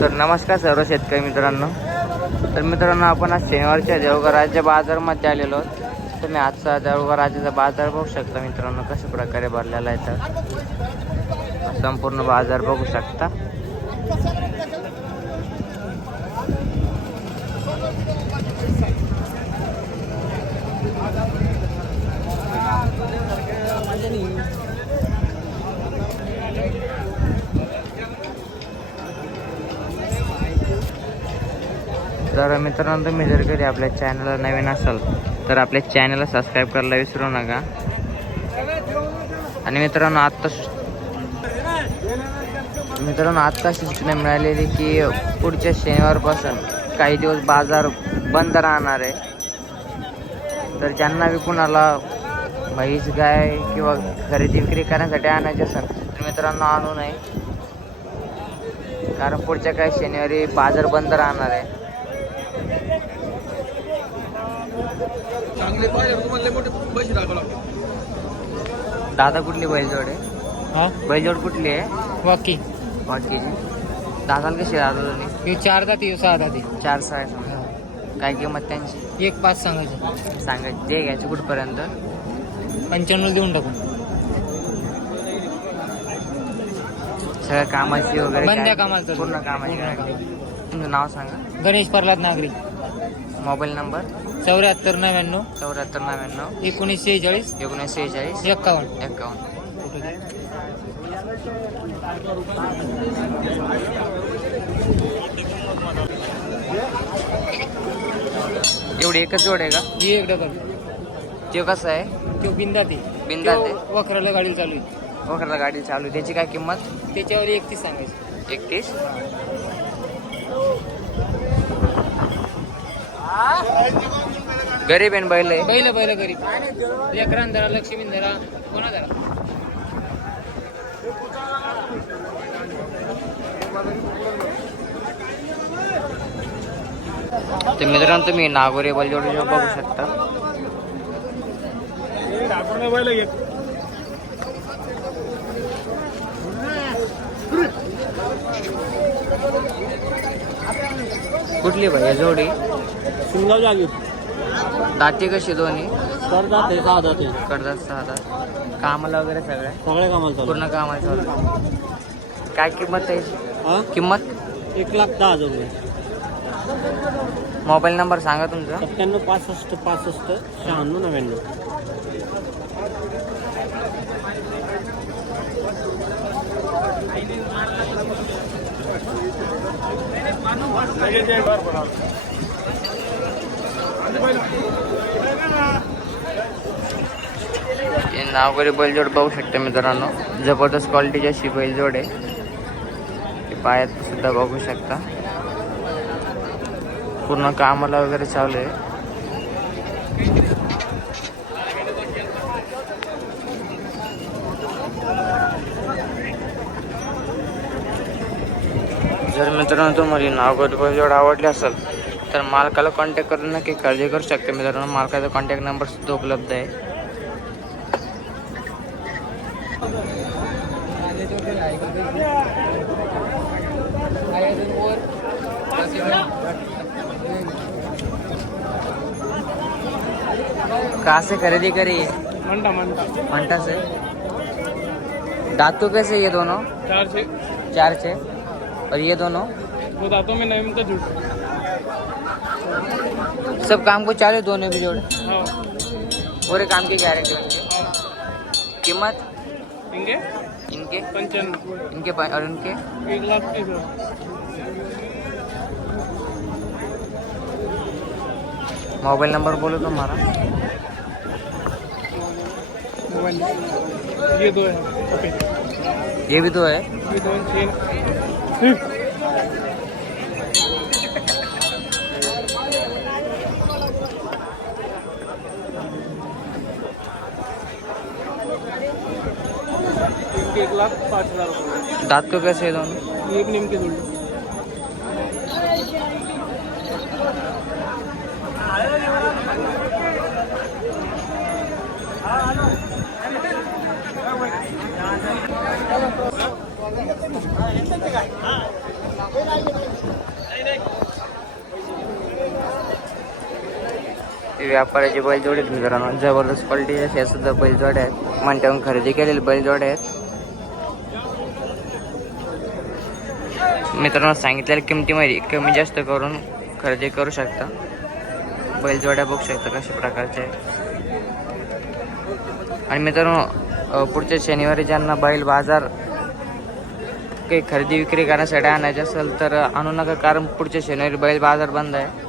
तर नमस्कार सर्व शेतकरी मित्रांनो. तर मित्रांनो आपण आज शनिवारच्या देवघर राज्य बाजारमध्ये आलेलो आहोत. तुम्ही आजचा देवघर राज्याचा बाजार बघू शकता मित्रांनो कशा प्रकारे भरलेला आहे तर. संपूर्ण बाजार बघू शकता. तर मित्रांनो तुम्ही जर कधी आपल्या चॅनलला नवीन असाल तर आपल्या चॅनलला सबस्क्राईब करायला विसरू नका. आणि मित्रांनो आत्ता मित्रांनो आत्ता सूचना मिळालेली की पुढच्या शनिवारपासून काही दिवस बाजार बंद राहणार आहे. तर ज्यांना बी कुणाला म्हैस गाय किंवा खरेदी विक्री करण्यासाठी आणायचे असेल तर मित्रांनो आणू नये. कारण पुढच्या काही शनिवारी बाजार बंद राहणार आहे. चांगले पाहिजे तुम्हाला मोठे पैसे टाकावं लागतात. दादा कुठली बैलजोड आहे? हा? बैलजोड कुठली आहे? वाकी. वाटकीची दादाला कशी आहे दादा दोन्ही? हे चार दाती सहा दाती. चार सहा काय किंमत त्यांची? एक पाच सांगायचं. सांगायची. जे घ्यायचे कुठपर्यंत? पंच्याण्णव देऊन टाकून सगळ्या कामाची वगैरे. पूर्ण कामाची पूर्ण काय? तुमचं नाव सांगा. गणेश प्रल्हाद नागरी मोबाईल नंबर? चौऱ्याहत्तर नव्याण्णव. चौऱ्याहत्तर नव्याण्णव. एकोणीस शेहेचाळीस एकोणीस सेहेचाळीस एक्कावन्न एकावन्न. एवढी एकच जोड आहे का? ही एक डबल. ते कसं आहे? तो बिंदाती बिनधास्त आहे. तो वखराला गाडी चालू आहे. वखरला गाडी चालू आहे. त्याची काय किंमत? त्याच्यावर एकतीस सांगायचं. एकतीस. गरीब आहे बैल आहे. बैल बैल गरीब. लेकरान धरा लक्ष्मी धरा कोणा धरा तर मित्रांनो तुम्ही नागोरे बैलजोडी बघू शकता. कुठली भाई जोडी? जागी दाती कशी दोन्ही? तर जाते सहा जाते कडदात सहा कामाला वगैरे सगळ्या सगळ्या कामाला पूर्ण कामाला चालू. काय किंमत आहे? हा? किंमत? एक लाख दहा हजार रुपये. मोबाईल नंबर सांगा तुमचा. सत्त्याण्णव पासष्ट पासष्ट शहाण्णव नव्याण्णव. हे वगैरे बैलजोड बघू शकते मित्रांनो. जबरदस्त क्वालिटीची अशी बैलजोड आहे. हे पायात सुद्धा बघू शकता. पूर्ण कामाला वगैरे चालू आहे. जर मित्रांनो तुम्हाला नावकरी बैलजोड आवडली असेल तर मालकाला कॉन्टॅक्ट करून नक्की काळजी करू शकता मित्रांनो. मालकाचा कॉन्टॅक्ट नंबर सुद्धा उपलब्ध आहे. कहाँ से खरीदी करी? म्हणता मंटा से? दांतों कैसे ये दोनों? चार से. चार छः और ये दोनों? वो दांतों में नवीन का जुट. सब काम को चालू है दोनों भी जोड़े। हाँ। पूरे काम की गारंटी उनकी कीमत? इंगे इनके। इनके और इनके एक लाख तीस मोबाइल नंबर बोलो तुम्हारा। मोबाइल ये दो है। ये भी दो है? ये दोन लाख पाँच हजार रुपये. दांत को कैसे है दोनों ये भी निम के जुड़ व्यापाराची बैलजोडी मित्रांनो. जबरदस्त क्वालिटीचे हे सुद्धा बैलजोडे आहेत. मंट्याहून खरेदी केलेले बैलजोडे आहेत. मित्रांनो सांगितलेल्या किमतीमध्ये कमी जास्त करून खरेदी करू शकता. बैलजोड्या बघू शकता कशा प्रकारचे आणि मित्रांनो पुढच्या शनिवारी ज्यांना बैल बाजार काही खरेदी विक्री करण्यासाठी आणायचे असेल तर आणू नका कारण पुढच्या शनिवारी बैल बाजार बंद आहे.